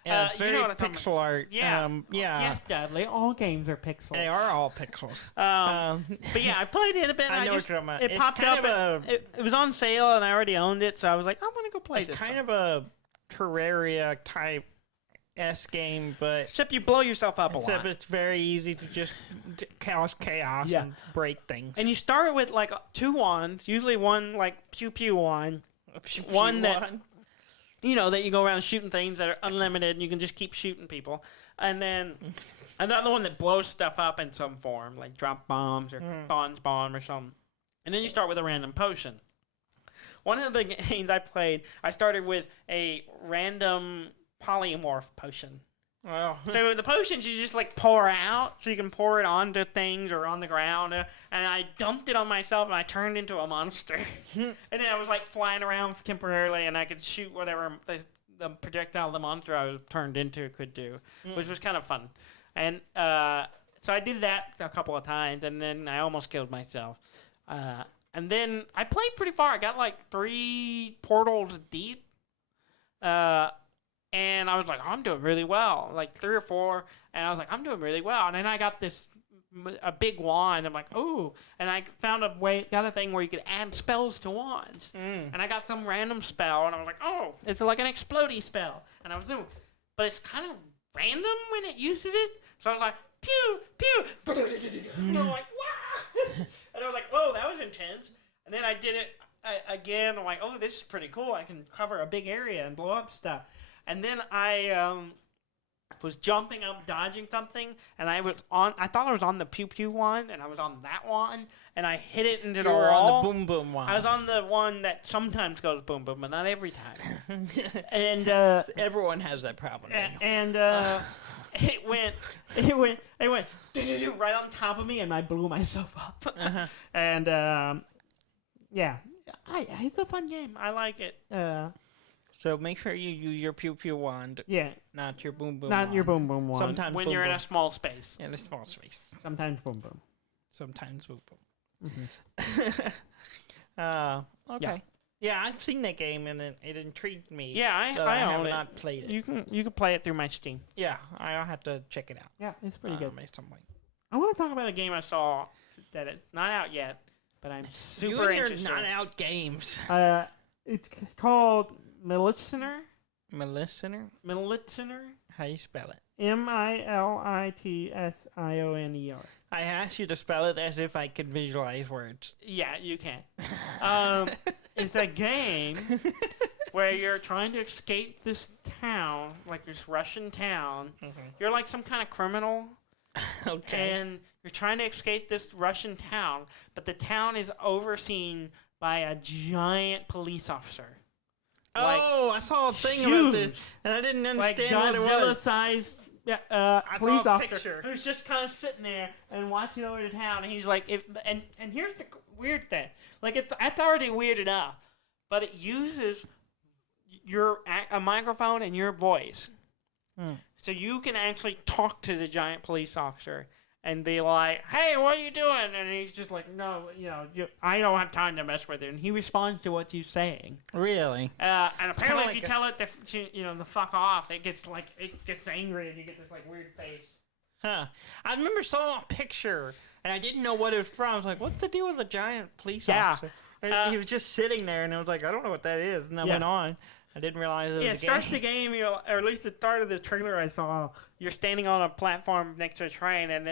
Yeah, very you know what I'm talking pixel art. Yeah. Yeah. Yes, Dudley. All games are pixels. They are all pixels. But yeah, I played it a bit. I know what you're talking about. It popped up. It was on sale, and I already owned it, so I was like, I'm gonna go play this. It's kind of a Terraria type game, but except you blow yourself up a lot. Except it's very easy to just cause chaos and break things. And you start with like 2 wands, usually one like pew pew wand, one that you know that you go around shooting things that are unlimited, and you can just keep shooting people, and then another one that blows stuff up in some form, like drop bombs or bonds bomb or something. And then you start with a random potion. One of the games I played, I started with a random polymorph potion. Wow. So the potions you just like pour out, so you can pour it onto things or on the ground. And I dumped it on myself, and I turned into a monster. And then I was like flying around temporarily, and I could shoot whatever the projectile the monster I was turned into could do, which was kind of fun. And so I did that a couple of times, and then I almost killed myself. And then I played pretty far. I got like 3 portals deep. And I was like, I'm doing really well. Like 3 or 4. And I was like, I'm doing really well. And then I got a big wand. I'm like, ooh. And I found got a thing where you could add spells to wands. And I got some random spell. And I was like, oh, it's like an explodey spell. And I was doing, but it's kind of random when it uses it. So I was like, pew, pew. And I'm like, wow. And I was like, oh, that was intense. And then I did it again. I'm like, oh, this is pretty cool. I can cover a big area and blow up stuff. And then I was jumping up, dodging something, and I thought I was on the pew pew one, and I was on that one, and I hit it into the wall. You were on the boom boom one. I was on the one that sometimes goes boom boom, but not every time. And everyone has that problem. And it went right on top of me, and I blew myself up. And yeah, it's a fun game. I like it. So make sure you use your pew pew wand. Yeah. Not your boom boom Not wand. your boom boom wand. Sometimes when boom, you're in boom. a small space. In a small space. Sometimes boom boom. Sometimes boom boom. Okay. Yeah, I've seen that game and it intrigued me. Yeah, I have own it. not played it. You can play it through my Steam. Yeah, I'll have to check it out. Yeah, it's pretty good. At some point. I want to talk about a game I saw that it's not out yet, but I'm super interested. Not out games. It's called Militiner. Militiner? Militiner. How do you spell it? Militsioner. I asked you to spell it as if I could visualize words. Yeah, you can. It's a game where you're trying to escape this town, like this Russian town. Mm-hmm. You're like some kind of criminal. Okay. And you're trying to escape this Russian town, but the town is overseen by a giant police officer. I saw a thing about this, and I didn't understand what it was. Godzilla-sized police saw a officer picture. who's just kind of sitting there and watching over the town. And he's like, and here's the weird thing. Like, that's already weird enough, but it uses a microphone and your voice. So you can actually talk to the giant police officer and be like, hey, what are you doing? And he's just like, no, I don't have time to mess with it. And he responds to what you're saying. Really? And apparently if you tell it to fuck off, it gets angry and you get this like weird face. Huh. I remember saw a picture and I didn't know what it was from. I was like, what's the deal with a giant police officer? He was just sitting there and I was like, I don't know what that is. And I went on. I didn't realize it was a game. It starts the game, or at least the start of the trailer I saw, you're standing on a platform next to a train, and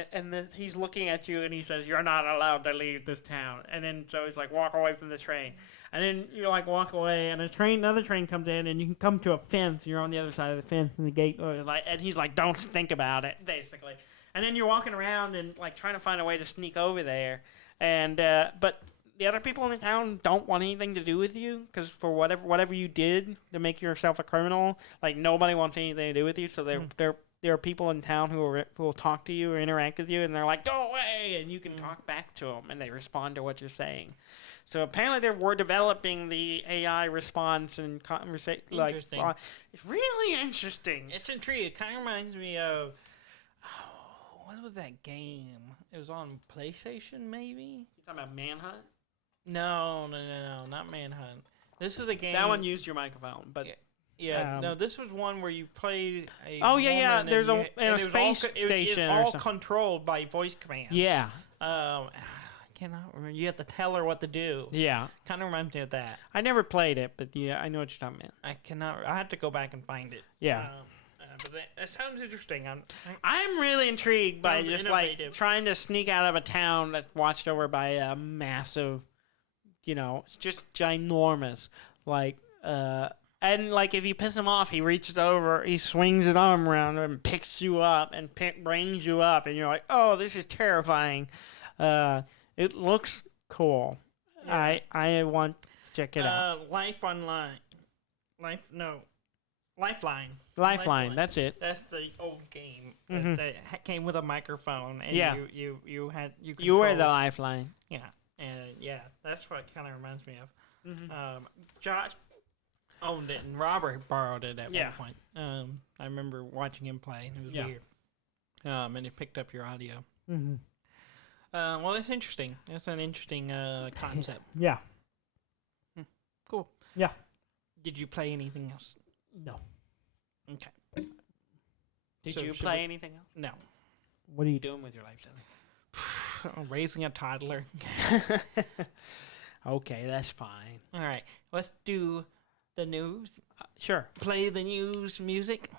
he's looking at you, and he says, you're not allowed to leave this town. And then, so he's like, walk away from the train. And then you like walk away, and another train comes in, and you can come to a fence. You're on the other side of the fence, and the gate, and he's like, don't think about it, basically. And then you're walking around and like trying to find a way to sneak over there. And, but the other people in the town don't want anything to do with you because for whatever you did to make yourself a criminal, like nobody wants anything to do with you. So there are people in town who will talk to you or interact with you, and they're like, "Go away!" and you can talk back to them, and they respond to what you're saying. So apparently we're developing the AI response and conversation. Interesting. It's really interesting. It's intriguing. It kind of reminds me of what was that game? It was on PlayStation, maybe. You talking about Manhunt? No, not Manhunt. This is a game. That one used your microphone, but yeah, no, this was one where you played a. Oh yeah. There's a space station. It was all controlled by voice command. Yeah. I cannot remember. You have to tell her what to do. Yeah. Kind of reminds me of that. I never played it, but yeah, I know what you're talking about. I cannot. I have to go back and find it. Yeah. But that sounds interesting. I'm really intrigued by just innovative. Like trying to sneak out of a town that's watched over by a massive. It's just ginormous. Like, and like if you piss him off, he reaches over, he swings his arm around and picks you up and brings you up, and you're like, oh, this is terrifying. It looks cool. Yeah. I want to check it out. Lifeline. That's it. That's the old game that came with a microphone, and you were the Lifeline. Yeah. And yeah, that's what it kind of reminds me of. Josh owned it, and Robert borrowed it at one point. I remember watching him play, and it was weird. And he picked up your audio. Well, that's interesting. That's an interesting concept. Yeah. Cool. Yeah. Did you play anything else? No. Okay. Did you play anything else? No. What are you doing with your life, Sally? Raising a toddler. Okay, that's fine. All right, let's do the news. Sure. Play the news music.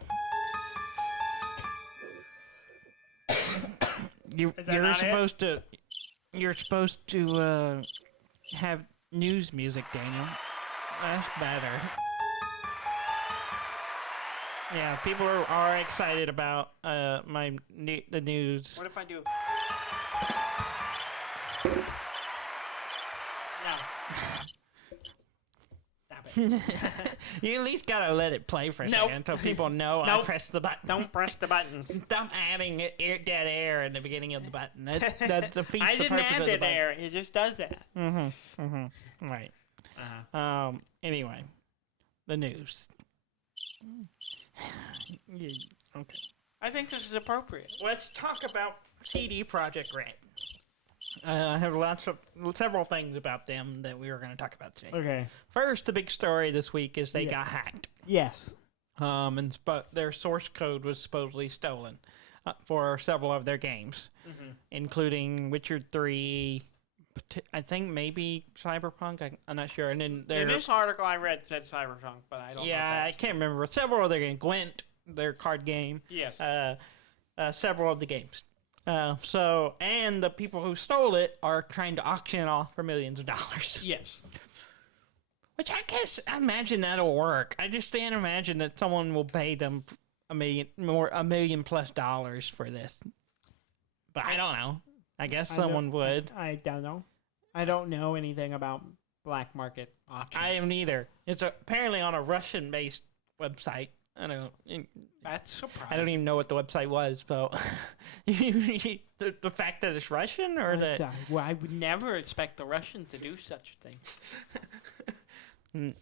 You're supposed to have news music, Daniel. That's better. Yeah, people are excited about the news. What if I do? No. Stop it. You at least gotta let it play for a second until people know I pressed the button. Don't press the buttons. Stop adding dead air in the beginning of the button. That defeats I the didn't purpose add of the dead button. air. It just does that. Right. Uh-huh. Anyway, the news. Yeah, okay. I think this is appropriate. Let's talk about CD Projekt Red. I have several things about them that we were going to talk about today. Okay. First, the big story this week is they got hacked. Yes. And their source code was supposedly stolen for several of their games, including Witcher 3. I think maybe Cyberpunk. I'm not sure. And then In this article I read said Cyberpunk, but I don't know. Yeah, I can't remember. Several other games. Gwent, their card game. Yes. Several of the games. And the people who stole it are trying to auction it off for millions of dollars. Yes. Which I imagine that'll work. I just can't imagine that someone will pay them $1 million plus for this. But I don't know. I guess someone would. I don't know. I don't know anything about black market auctions. I don't either. It's apparently on a Russian-based website. I don't know. That's surprising. I don't even know what the website was, so the fact that it's Russian or that Well, I would never expect the Russians to do such a thing.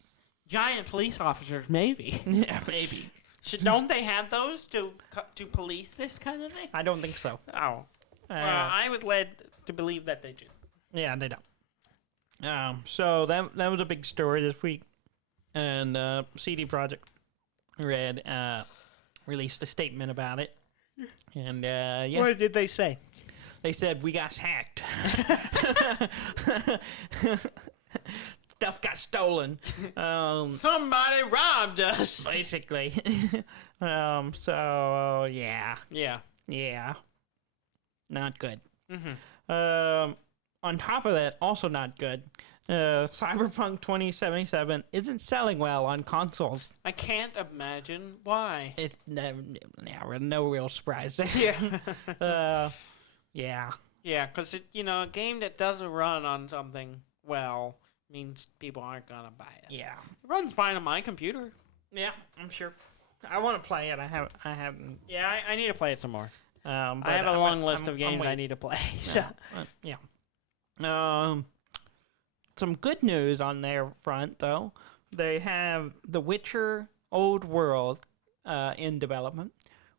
Giant police officers, maybe. Yeah, maybe. Don't they have those to police this kind of thing? I don't think so. Oh. Well, I was led to believe that they do. Yeah, they don't. So that was a big story this week, and CD Projekt Red released a statement about it, and yeah. What did they say? They said we got hacked. Stuff got stolen. Somebody robbed us. Basically. So yeah. Yeah. Not good. On top of that, also not good. Cyberpunk 2077 isn't selling well on consoles. I can't imagine why. It's no real surprise there. Yeah. Yeah. Yeah, because a game that doesn't run on something well means people aren't gonna buy it. Yeah. It runs fine on my computer. Yeah, I'm sure. I want to play it. I haven't. Yeah, I need to play it some more. But I have a long list of games I need to play. So. Yeah. Some good news on their front, though. They have The Witcher Old World in development,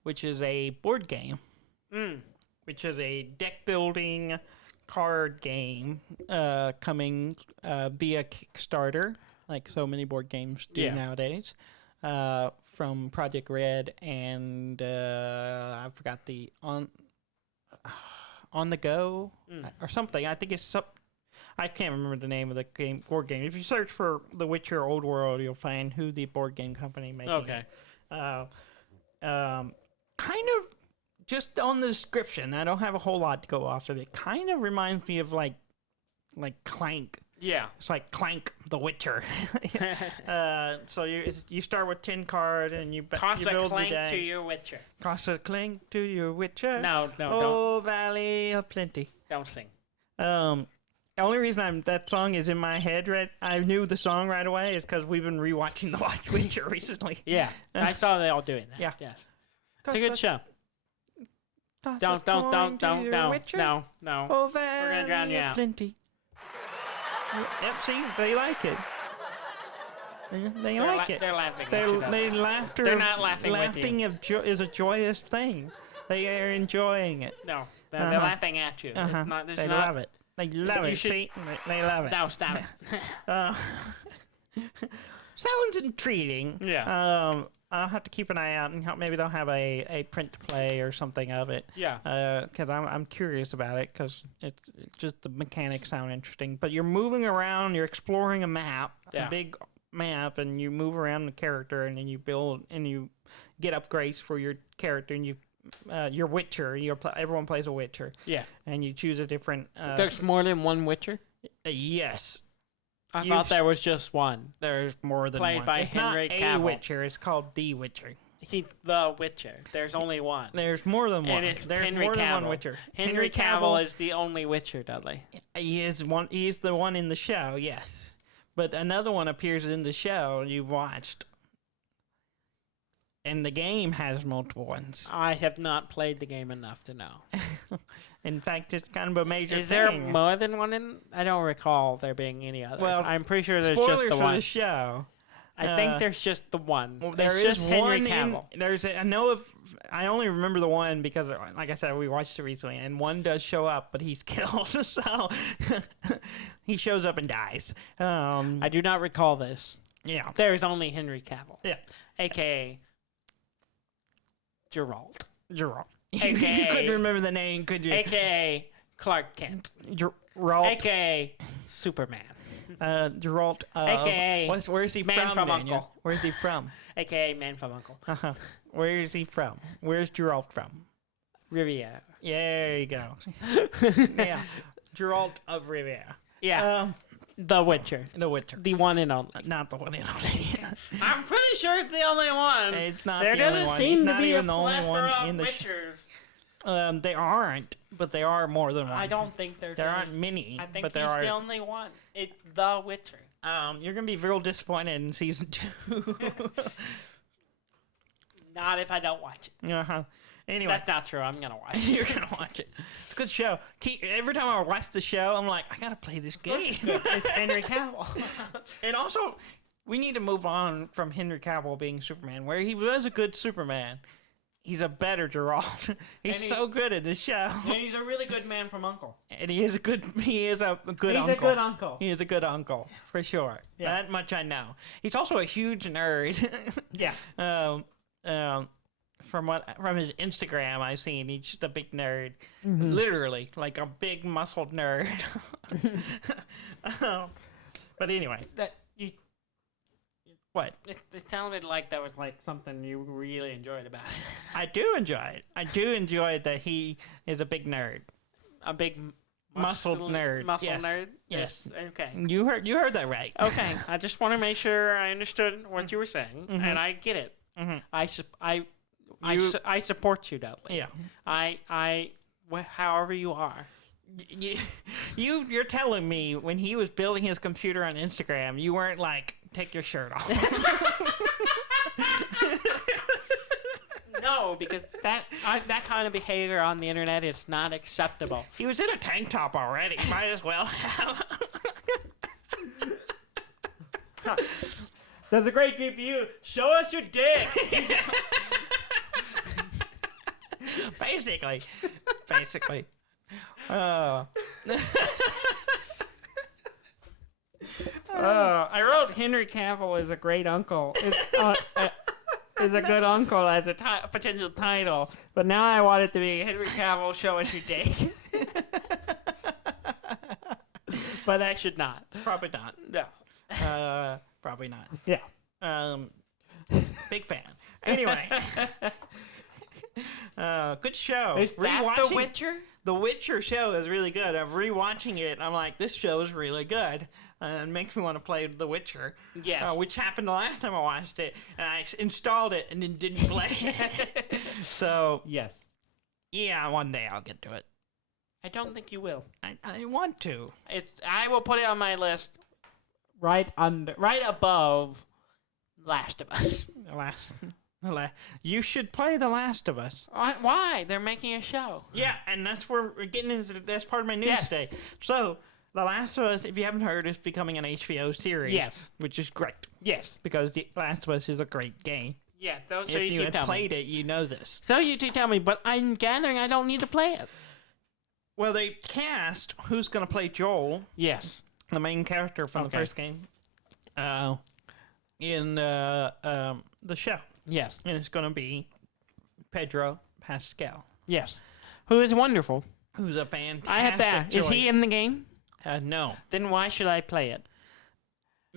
which is a board game, which is a deck-building card game coming via Kickstarter, like so many board games do nowadays, from Project Red and I forgot the On the Go or something. I think it's I can't remember the name of the board game. If you search for The Witcher Old World, you'll find who the board game company making it. Kind of just on the description, I don't have a whole lot to go off of it. Kind of reminds me of like Clank. Yeah. It's like Clank the Witcher. So you start with 10 cards and you build a clank to your Witcher. Toss a clank to your Witcher. No, Oh, Valley of Plenty. Don't sing. The only reason that song is in my head, I knew the song right away, is because we've been rewatching The Witcher recently. Yeah, I saw they all doing that. Yeah. Yes. It's a good show. Don't, no. Oh, We're gonna drown you out. Plenty. Yep, see, they like it. They like it. They're laughing at you. They're not laughing with you. Laughing is a joyous thing. They are enjoying it. No, they're laughing at you. They love it. They love it. See, they love it. No, stop it. Sounds intriguing. Yeah. I'll have to keep an eye out, and maybe they'll have a print to play or something of it. Yeah. Because I'm curious about it, because it's just the mechanics sound interesting. But you're moving around, you're exploring a map, a big map, and you move around the character, and then you build and you get upgrades for your character, and you your Witcher. Everyone plays a Witcher. Yeah. And you choose a different. There's more than one Witcher? Yes. I thought there was just one. There's more than Played one. by it's Henry not Cavill. a Witcher. It's called The Witcher. He's the Witcher. There's only one. There's more than one. And it's There's Henry more than Cavill. one Witcher. Henry Cavill is the only Witcher, Dudley. He is one. He's the one in the show. Yes, but another one appears in the show you've watched, and the game has multiple ones. I have not played the game enough to know. In fact, it's kind of a major Is thing. there more than one in? I don't recall there being any other. Well, I'm pretty sure there's Spoilers just the for one. the show. I think there's just the one. There it's is just Henry one Cavill. I know of. I only remember the one because, like I said, we watched it recently, and one does show up, but he's killed. So he shows up and dies. I do not recall this. Yeah. There's only Henry Cavill. Yeah. A.K.A. Geralt. Geralt. AKA You couldn't remember the name, could you? A.K.A. Clark Kent. Geralt. A.K.A. Superman. Geralt. AKA Where's he Man from, from Daniel? Uncle. Where's he from? A.K.A. Man from Uncle. Uh-huh. Where is he from? Where's Geralt from? Riviera. Yeah, there you go. Yeah. Geralt of Riviera. Yeah. The Witcher. The Witcher. The one and only. Not the one and only. I'm pretty sure it's the only one. It's not there the only doesn't one. seem It's to not be a even the only plethora one in of the Witchers. They aren't, but there are more than one. I don't think there's There any. aren't many, I think but there he's are. the only one. It's the Witcher. You're gonna be real disappointed in season 2. Not if I don't watch it. Uh-huh. Anyway. That's not true. I'm gonna watch it. You're gonna watch it. It's a good show. Every time I watch the show, I'm like, I gotta play this game. It's Henry Cavill. And also, we need to move on from Henry Cavill being Superman, where he was a good Superman. He's a better Geralt. He's so good at this show. And he's a really good man from Uncle. And he is a good uncle. He's a good uncle. He is a good uncle, for sure. Yeah. That much I know. He's also a huge nerd. Yeah. From his Instagram I've seen, he's just a big nerd. Literally, like a big muscled nerd. But anyway. What? It sounded like that was like something you really enjoyed about it. I do enjoy it. I do enjoy that he is a big nerd. A big Muscled nerd. Muscle Yes. nerd? Yes. Okay. You heard that right. Okay. I just want to make sure I understood what you were saying, and I get it. Mhm. I support you, Dudley. Yeah. However you are. You're telling me when he was building his computer on Instagram, you weren't like, take your shirt off. No, because that kind of behavior on the internet is not acceptable. He was in a tank top already. Might as well have. That's a great GPU. Show us your dick. Basically. I wrote Henry Cavill is a great uncle. Is a good uncle as a potential title, but now I want it to be Henry Cavill, show us your dick. But that should not. Probably not. No. Probably not. Yeah. Big fan. Anyway. Good show. Is that Rewatching- The Witcher? The Witcher show is really good. I'm rewatching it. I'm like, this show is really good. It makes me want to play The Witcher. Yes. Which happened the last time I watched it. And I installed it and then didn't play it. So, Yes. yeah, one day I'll get to it. I don't think you will. I want to. I will put it on my list right above Last of Us. You should play The Last of Us. Why? They're making a show. Yeah, and that's where we're getting into. That's part of my news Yes. today. So, The Last of Us, if you haven't heard, is becoming an HBO series. Yes. Which is great Yes. because The Last of Us is a great game. Yeah. So If you you two had tell played me. it, you know this. So you two tell me, but I'm gathering I don't need to play it. Well, they cast who's going to play Joel, Yes. the main character from the Okay. first game, in the show. Yes. And it's going to be Pedro Pascal, Yes. Who is wonderful. who's a fantastic I had that. Is he choice. in the game? No. Then why should I play it?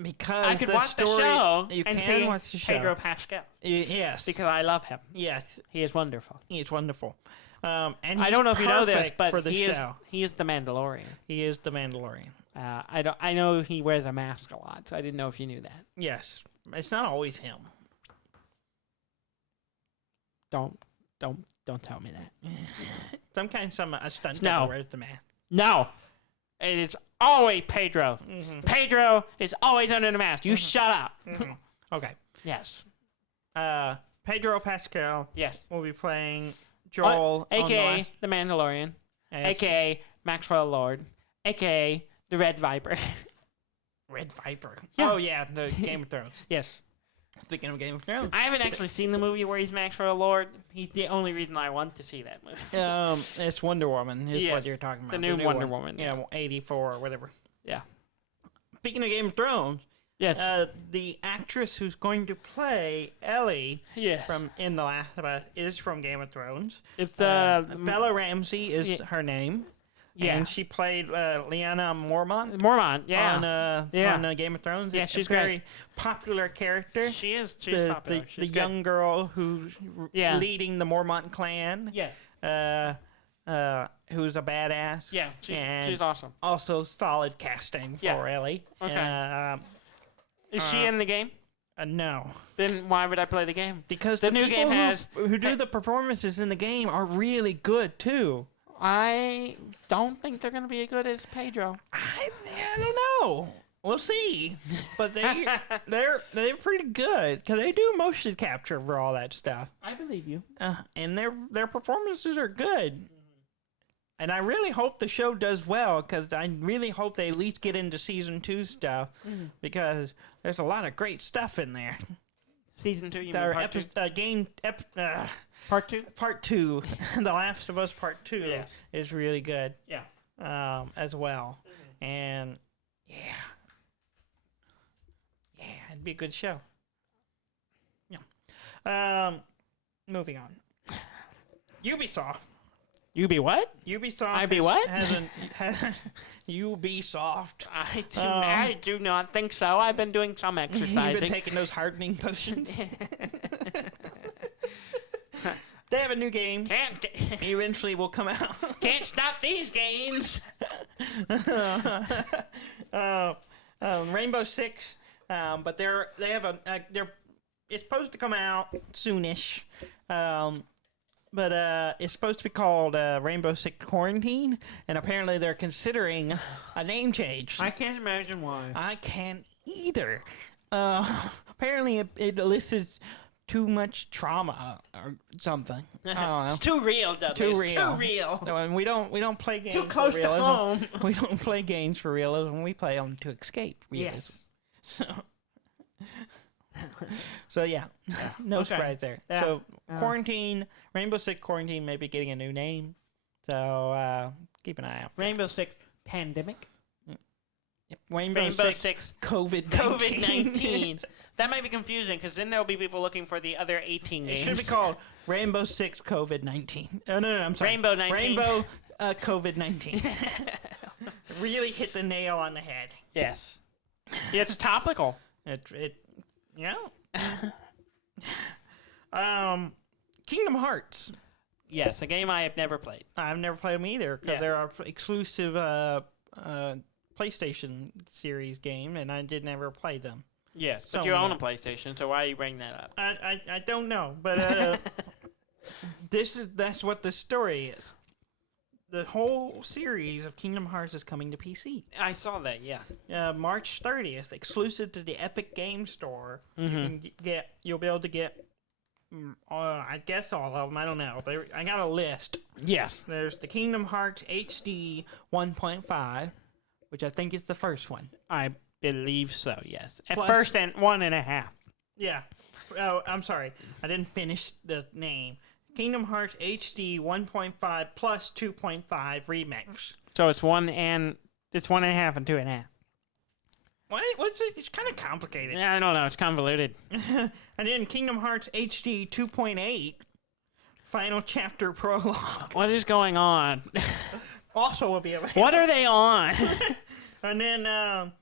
Because I could watch the show You and can see watch the show. Pedro Pascal Yes. because I love him. Yes. He is wonderful. He's wonderful. And I don't know if you know this, perfect but for the he show. is the Mandalorian. He is the Mandalorian. I know he wears a mask a lot, so I didn't know if you knew that. Yes. It's not always him. Don't tell me that. Sometimes a stunt No. double wears the mask. No, it's always Pedro. Mm-hmm. Pedro is always under the mask. You shut up. Mm-hmm. Okay. Yes. Pedro Pascal Yes. will be playing Joel, AKA the Mandalorian, as AKA Maxwell Lord, AKA the Red Viper. Red Viper. Yeah. Oh yeah, the Game of Thrones. Yes. Speaking of Game of Thrones, I haven't actually seen the movie where he's Maxwell Lord. He's the only reason I want to see that movie. it's Wonder Woman. Is Yes, what you're talking about. the new Wonder one. Woman. Yeah, 84 or whatever. Yeah. Speaking of Game of Thrones, Yes. the actress who's going to play Ellie Yes. from In the Last of Us is from Game of Thrones. It's Bella Ramsey is yeah. her name. Yeah. And she played Lyanna Mormont Mormont. Yeah. on Game of Thrones. Yeah, It's she's a very popular character. She is. She's popular. The She's good. young girl who's leading the Mormont clan. Yes. Who's a badass. Yeah. And She's awesome. also solid casting for Yeah. Ellie. Okay. Is she in the game? No. Then why would I play the game? Because The the new people game has- who do the performances in the game are really good too. I don't think they're gonna be as good as Pedro. I don't know. We'll see. But they're pretty good because they do motion capture for all that stuff. I believe you. And their performances are good. And I really hope the show does well because I really hope they at least get into season 2 stuff because there's a lot of great stuff in there. Season 2, you mean Their part 2? Part 2. Part 2. The Last of Us Part 2 Yes. is really good. Yeah. As well. And it'd be a good show. Yeah. Moving on. Ubisoft. You be what? Ubisoft. I be what? Ubisoft. I do not think so. I've been doing some You've been exercising. taking those hardening potions. They have a new game. Can't Eventually will come out. can't stop these games. Rainbow Six, but it's supposed to come out soonish. But it's supposed to be called Rainbow Six Quarantine, and apparently they're considering a name change. I can't imagine why. I can't either. Apparently it elicits too much trauma or something. I don't know. It's too real, Dudley. Too It's real. too real. No, and we don't play games Too close for to realism. home. We don't play games for realism. We play them to escape realism. Yes. So yeah, no Okay. surprise there. Yeah. So Quarantine, Rainbow Six Quarantine may be getting a new name. So keep an eye out. Rainbow Six Pandemic. Yep. Rainbow Six COVID-19. COVID-19. That might be confusing because then there'll be people looking for the other 18 It games. should be called Rainbow Six COVID-19. Oh no, I'm sorry. Rainbow 19. Rainbow COVID-19. Really hit the nail on the head. Yes. It's topical. Yeah. Kingdom Hearts. Yes, a game I have never played. I've never played them either because Yeah. they're our exclusive PlayStation series game, and I did never play them. Yes, So but you own yeah. a PlayStation, so why are you bringing that up? I don't know, but that's what the story is. The whole series of Kingdom Hearts is coming to PC. I saw that, yeah. March 30th, exclusive to the Epic Game Store. You'll be able to get, I guess all of them. I don't know. I got a list. Yes. There's the Kingdom Hearts HD 1.5, which I think is the first one. I believe so, yes. At Plus- first, and 1.5. Yeah. Oh, I'm sorry. I didn't finish the name. Kingdom Hearts HD 1.5 plus 2.5 remix. So it's 1.5 and 2.5. What's it? It's kind of complicated. Yeah, I don't know. It's convoluted. And then Kingdom Hearts HD 2.8 Final Chapter Prologue What is going on? also will be available. What are they on? And then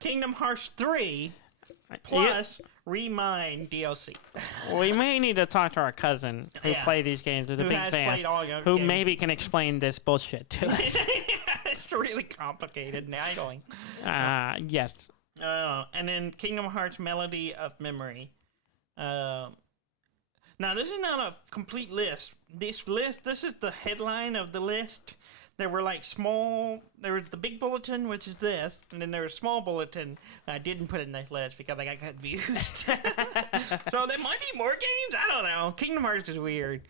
Kingdom Hearts 3 plus Remind DLC. We may need to talk to our cousin who Yeah. played these games, who's a Who big has fan, played all your who games. maybe can explain this bullshit to us. It's really complicated and idling. Yes. And then Kingdom Hearts Melody of Memory. Now, this is not a complete list. This is the headline of the list. There were there was the big bulletin, which is this, and then there was a small bulletin that I didn't put in this list because I got confused. So there might be more games? I don't know. Kingdom Hearts is weird.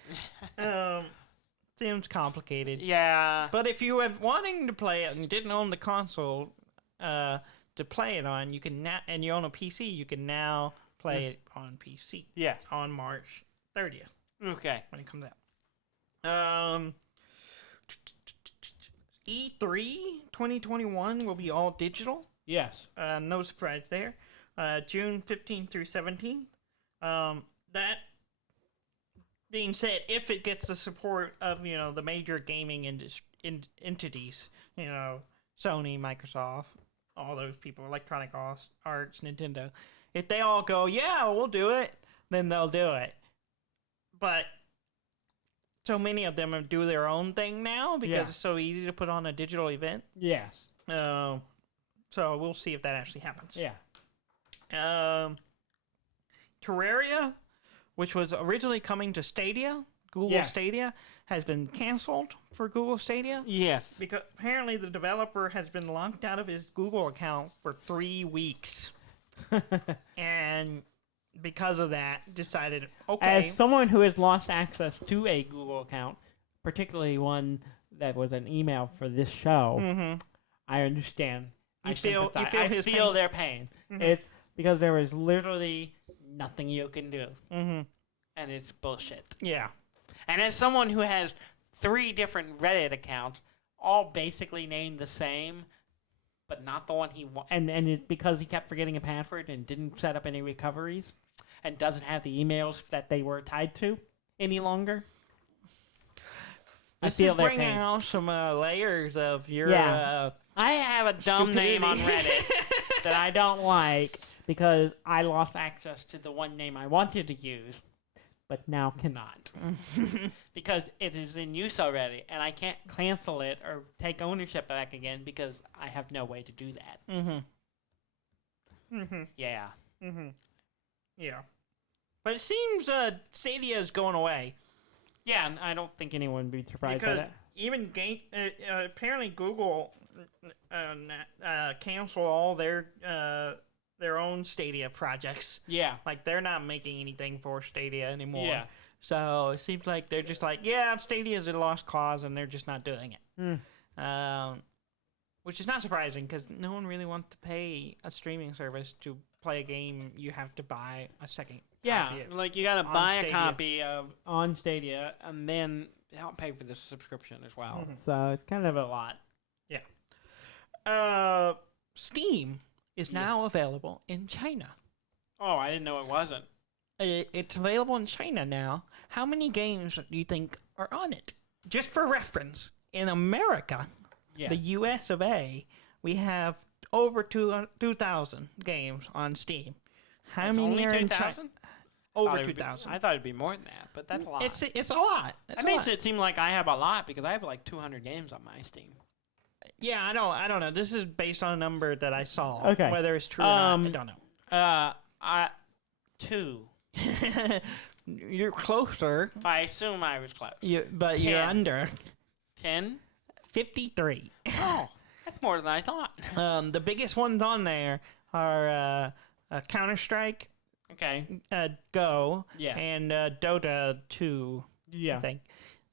Seems complicated. Yeah. But if you were wanting to play it and you didn't own the console to play it on, you can now, and you own a PC, you can now play it on PC. Yeah. On March 30th Okay. when it comes out. E3 2021 will be all digital. Yes. No surprise there. June 15th through 17th. That being said, if it gets the support of the major gaming entities, Sony, Microsoft, all those people, Electronic Arts, Nintendo, if they all go, yeah, we'll do it, then they'll do it. But so many of them do their own thing now because it's so easy to put on a digital event. Yes. So we'll see if that actually happens. Yeah. Terraria, which was originally coming to Stadia, Google Stadia, has been canceled for Google Stadia. Yes. Because apparently the developer has been locked out of his Google account for 3 weeks. And because of that, decided, okay. As someone who has lost access to a Google account, particularly one that was an email for this show, I understand. I feel their pain. It's because there is literally nothing you can do. And it's bullshit. Yeah. And as someone who has 3 different Reddit accounts, all basically named the same, but not the one he and it's because he kept forgetting a password and didn't set up any recoveries, and doesn't have the emails that they were tied to any longer. This is bringing out some layers of your. I have a dumb name on Reddit that I don't like because I lost access to the one name I wanted to use, but now cannot. Because it is in use already, and I can't cancel it or take ownership back again because I have no way to do that. Yeah. Yeah. But it seems Stadia is going away. Yeah, and I don't think anyone would be surprised by Because that. even apparently Google canceled all their own Stadia projects. Yeah. Like, they're not making anything for Stadia anymore. Yeah. So it seems like they're just like, Stadia is a lost cause, and they're just not doing it. Which is not surprising, because no one really wants to pay a streaming service to play a game you have to buy a second copy of. Like you gotta buy Stadia. a copy of on Stadia and then help pay for the subscription as well. So it's kind of a lot. Yeah. Steam is now available in China. Oh, I didn't know it wasn't. It's available in China now. How many games do you think are on it? Just for reference, in America, the US of A, we have over 2,000 games on Steam. How many are in China? Over 2,000. I thought it'd be more than that, but that's a lot. It's a lot. That makes it seem like I have a lot because I have like 200 games on my Steam. Yeah, I don't know. This is based on a number that I saw. Okay. Whether it's true or not, I don't know. 2. You're closer. I assume I was close. But 10. you're under. 10? 53. Oh, that's more than I thought. The biggest ones on there are Counter-Strike, Okay. Go, Yeah. and Dota 2, Yeah. I think.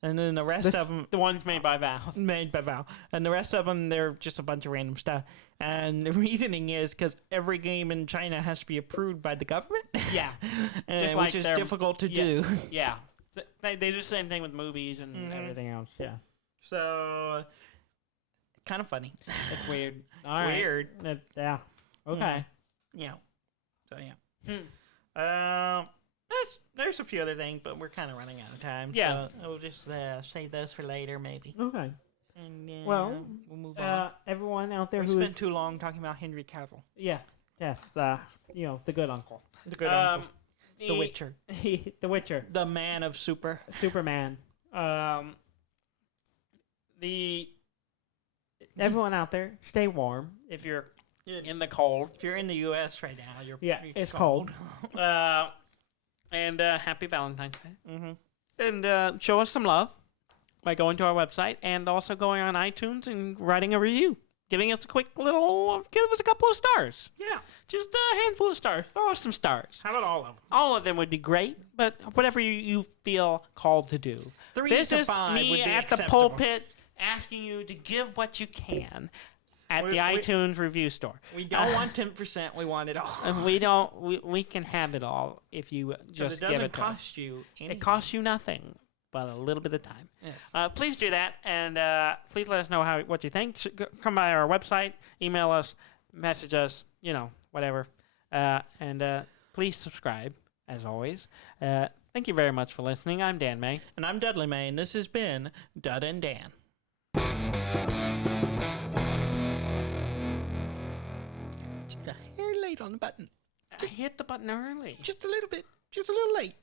And then the rest of them... The ones made by Valve. Made by Valve. And the rest of them, they're just a bunch of random stuff. And the reasoning is because every game in China has to be approved by the government. Yeah. Which is difficult to do. Yeah. They do the same thing with movies and everything else. Yeah. So, kind of funny. It's weird. All right. Weird. Yeah. Okay. Yeah. So, yeah. There's a few other things, but we're kind of running out of time. Yeah. So we'll just save those for later, maybe. Okay. And Well, we'll move on. everyone out there We who spent is too long talking about Henry Cavill, yes, the good uncle, the good uncle, the the Witcher, the Witcher, the man of Superman. Everyone out there, stay warm if you're in the cold. If you're in the U.S. right now, you're It's cold. And happy Valentine's Day. Mm-hmm. And show us some love by going to our website and also going on iTunes and writing a review. Giving us a quick give us a couple of stars. Yeah. Just a handful of stars. Throw us some stars. How about all of them? All of them would be great, but whatever you feel called to do. 3 This to is 5 me would be at the acceptable. pulpit asking you to give what you can at We- the iTunes review store. We don't want 10%. We want it all. We don't. We can have it all if you just it give doesn't it to us. cost you anything. It costs you nothing, but a little bit of time. Yes. Please do that, and please let us know what you think. Come by our website, email us, message us, whatever. And please subscribe, as always. Thank you very much for listening. I'm Dan May. And I'm Dudley May, and this has been Dud and Dan. Just a hair late on the button. I hit the button early. Just a little bit. Just a little late.